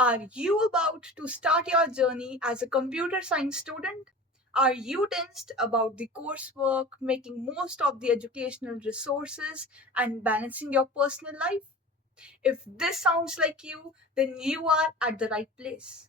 Are you about to start your journey as a computer science student? Are you tensed about the coursework, making most of the educational resources, and balancing your personal life? If this sounds like you, then you are at the right place.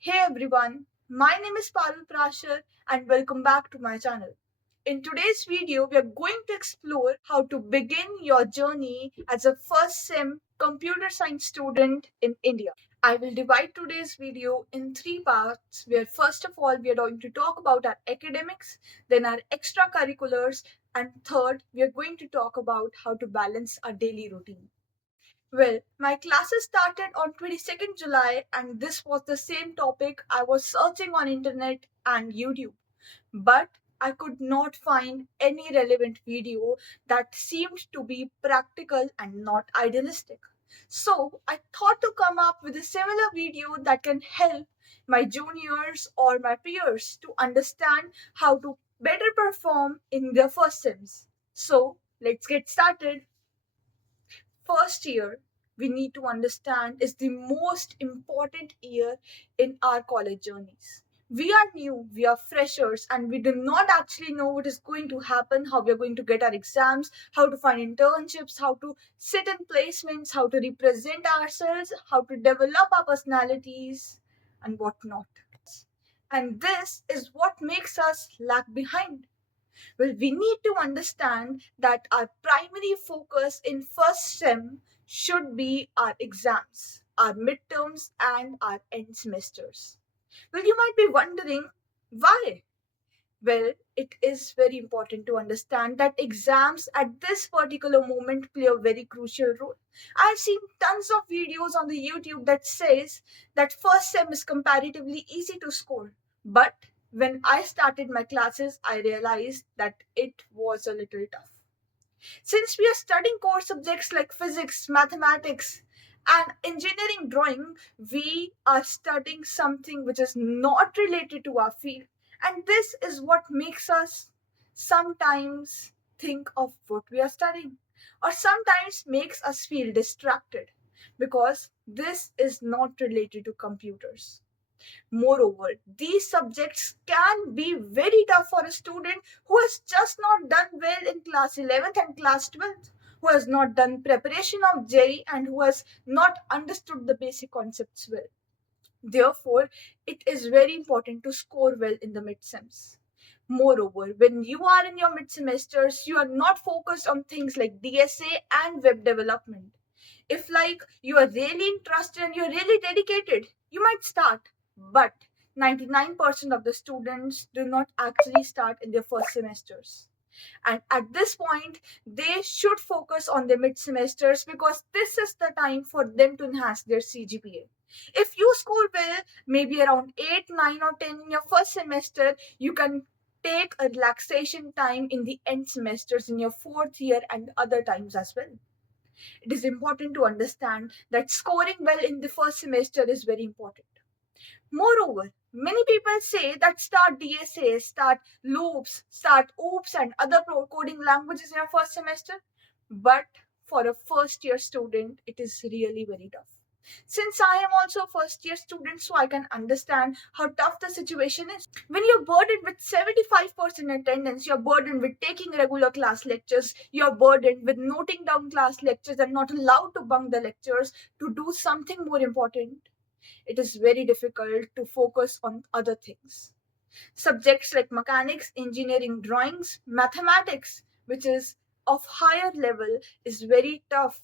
Hey everyone, my name is Parul Prashar and welcome back to my channel. In today's video, we are going to explore how to begin your journey as a first SIM computer science student in India. I will divide today's video in three parts where first of all we are going to talk about our academics, then our extracurriculars, and third we are going to talk about how to balance our daily routine. Well, my classes started on 22nd July and this was the same topic I was searching on internet and YouTube. But I could not find any relevant video that seemed to be practical and not idealistic. So I thought to come up with a similar video that can help my juniors or my peers to understand how to better perform in their first sims. So let's get started. First year, we need to understand, is the most important year in our college journeys. We are new, we are freshers, and we do not actually know what is going to happen, how we are going to get our exams, how to find internships, how to sit in placements, how to represent ourselves, how to develop our personalities, and whatnot. And this is what makes us lag behind. Well, we need to understand that our primary focus in first sem should be our exams, our midterms, and our end semesters. Well, you might be wondering why. Well, it is very important to understand that exams at this particular moment play a very crucial role. I've seen tons of videos on the YouTube that says that first sem is comparatively easy to score. But when I started my classes, I realized that it was a little tough. Since we are studying core subjects like physics, mathematics, and engineering drawing, we are studying something which is not related to our field. And this is what makes us sometimes think of what we are studying, or sometimes makes us feel distracted because this is not related to computers. Moreover, these subjects can be very tough for a student who has just not done well in class 11th and class 12th, who has not done preparation of JEE and who has not understood the basic concepts well. Therefore, it is very important to score well in the midsems. Moreover, when you are in your mid semesters, you are not focused on things like DSA and web development. If like you are really interested and you're really dedicated, you might start. But 99% of the students do not actually start in their first semesters. And at this point, they should focus on their mid semesters because this is the time for them to enhance their CGPA. If you score well, maybe around 8, 9, or 10 in your first semester, you can take a relaxation time in the end semesters in your fourth year and other times as well. It is important to understand that scoring well in the first semester is very important. Moreover, many people say that start DSA, start loops, start OOPS and other coding languages in your first semester. But for a first year student, it is really very tough. Since I am also a first year student, so I can understand how tough the situation is. When you're burdened with 75% attendance, you're burdened with taking regular class lectures, you're burdened with noting down class lectures and not allowed to bunk the lectures to do something more important, it is very difficult to focus on other things. Subjects like mechanics, engineering, drawings, mathematics, which is of higher level, is very tough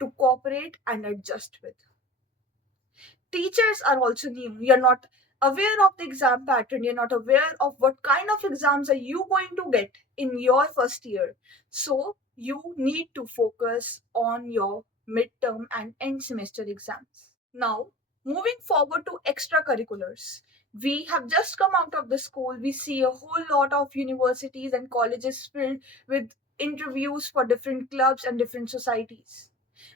to cooperate and adjust with. Teachers are also new. You're not aware of the exam pattern. You're not aware of what kind of exams are you going to get in your first year. So you need to focus on your midterm and end semester exams. Now, moving forward to extracurriculars. We have just come out of the school. We see a whole lot of universities and colleges filled with interviews for different clubs and different societies.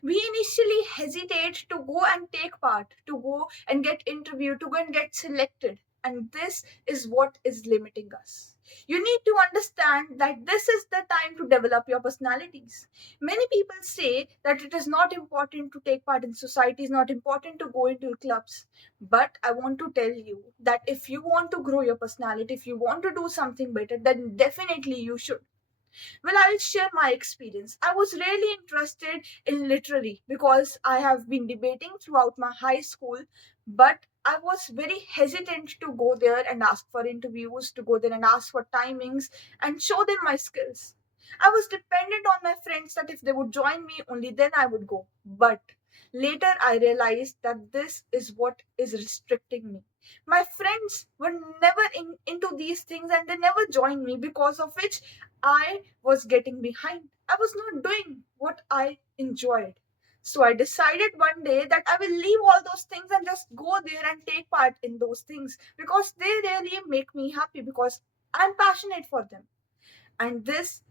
We initially hesitate to go and take part, to go and get interviewed, to go and get selected. And this is what is limiting us. You need to understand that this is the time to develop your personalities. Many people say that it is not important to take part in society, it's not important to go into clubs. But I want to tell you that if you want to grow your personality, if you want to do something better, then definitely you should. Well, I'll share my experience. I was really interested in literary because I have been debating throughout my high school, but I was very hesitant to go there and ask for interviews, to go there and ask for timings and show them my skills. I was dependent on my friends that if they would join me, only then I would go. But later I realized that this is what is restricting me. My friends were never into these things and they never joined me, because of which I was getting behind. I was not doing what I enjoyed. So I decided one day that I will leave all those things and just go there and take part in those things because they really make me happy, because I'm passionate for them. And this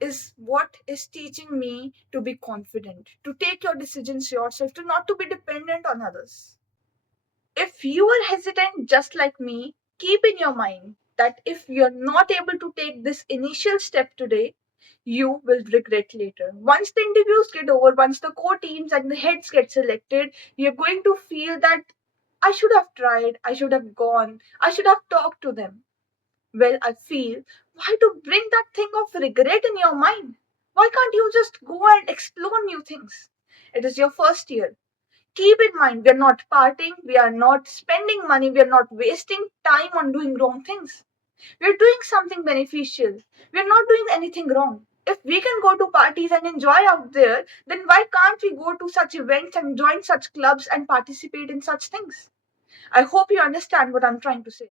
is what is teaching me to be confident, to take your decisions yourself, to not to be dependent on others. If you are hesitant just like me, keep in your mind that if you're not able to take this initial step today, you will regret later. Once the interviews get over, once the core teams and the heads get selected, you're going to feel that I should have tried, I should have gone, I should have talked to them. Well, I feel, why to bring that thing of regret in your mind? Why can't you just go and explore new things? It is your first year. Keep in mind, we are not partying, we are not spending money, we are not wasting time on doing wrong things. We are doing something beneficial. We are not doing anything wrong. If we can go to parties and enjoy out there, then why can't we go to such events and join such clubs and participate in such things? I hope you understand what I'm trying to say.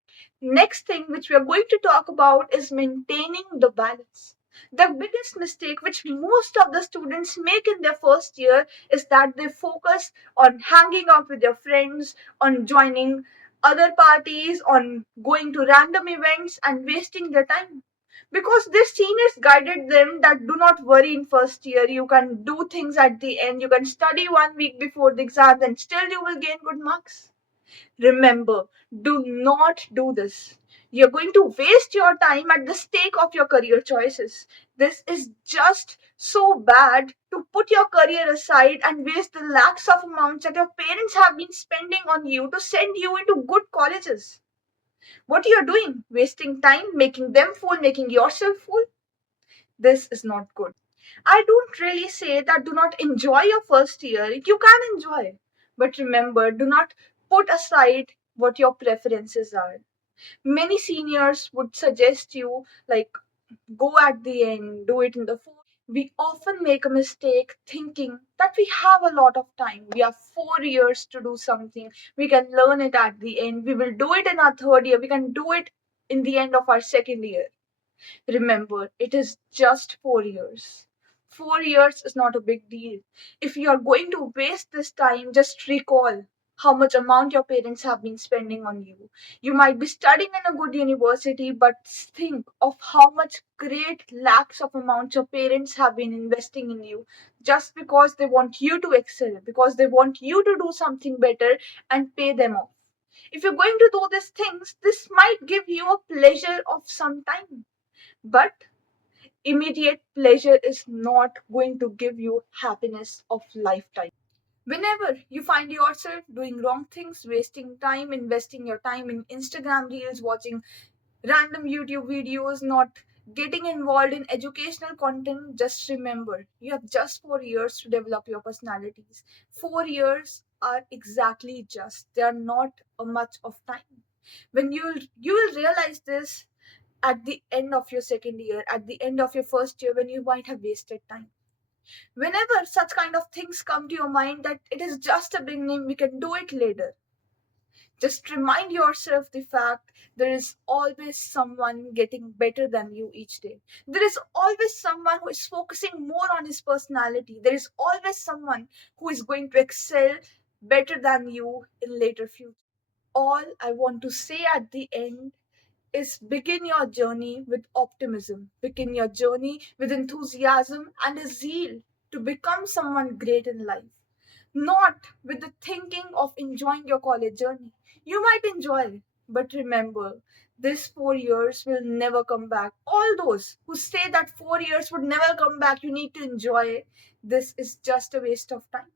Next thing which we are going to talk about is maintaining the balance. The biggest mistake which most of the students make in their first year is that they focus on hanging out with their friends, on joining other parties, on going to random events and wasting their time. Because their seniors guided them that do not worry in first year, you can do things at the end, you can study 1 week before the exam and still you will gain good marks. Remember, do not do this. You're going to waste your time at the stake of your career choices. This is just so bad to put your career aside and waste the lakhs of amounts that your parents have been spending on you to send you into good colleges. What you're doing, wasting time, making them fool, making yourself fool, this is not good. I don't really say that do not enjoy your first year. You can enjoy. But remember, do not put aside what your preferences are. Many seniors would suggest you, like, go at the end, do it in the fourth. We often make a mistake thinking that we have a lot of time. We have 4 years to do something. We can learn it at the end. We will do it in our third year. We can do it in the end of our second year. Remember, it is just 4 years. 4 years is not a big deal. If you are going to waste this time, just recall how much amount your parents have been spending on you. You might be studying in a good university, but think of how much great lakhs of amounts your parents have been investing in you just because they want you to excel, because they want you to do something better and pay them off. If you're going to do these things, this might give you a pleasure of some time, but immediate pleasure is not going to give you happiness of lifetime. Whenever you find yourself doing wrong things, wasting time, investing your time in Instagram reels, watching random YouTube videos, not getting involved in educational content, just remember you have just 4 years to develop your personalities. 4 years are exactly just, they are not a much of time. When you will realize this at the end of your second year, at the end of your first year, when you might have wasted time. Whenever such kind of things come to your mind that it is just a beginning, we can do it later. Just remind yourself the fact there is always someone getting better than you each day. There is always someone who is focusing more on his personality. There is always someone who is going to excel better than you in later future. All I want to say at the end is begin your journey with optimism, begin your journey with enthusiasm and a zeal to become someone great in life, not with the thinking of enjoying your college journey. You might enjoy, but remember, This 4 years will never come back. All those who say that 4 years would never come back, you need to enjoy. This is just a waste of time.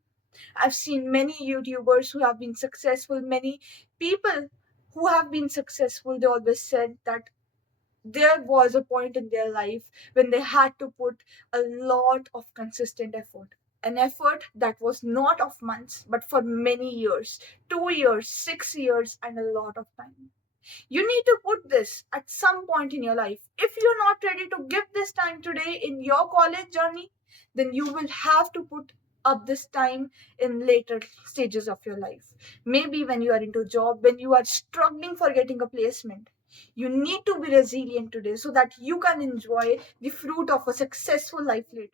I've seen many YouTubers who have been successful, many people who have been successful. They always said that there was a point in their life when they had to put a lot of consistent effort. An effort that was not of months, but for many years, 2 years, 6 years, and a lot of time. You need to put this at some point in your life. If you're not ready to give this time today in your college journey, then you will have to put up this time in later stages of your life. Maybe when you are into a job, when you are struggling for getting a placement. You need to be resilient today so that you can enjoy the fruit of a successful life later.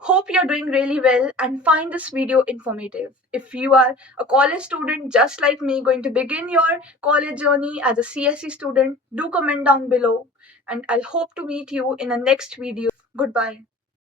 Hope you're doing really well and find this video informative. If you are a college student just like me going to begin your college journey as a CSE student, do comment down below and I'll hope to meet you in a next video. Goodbye.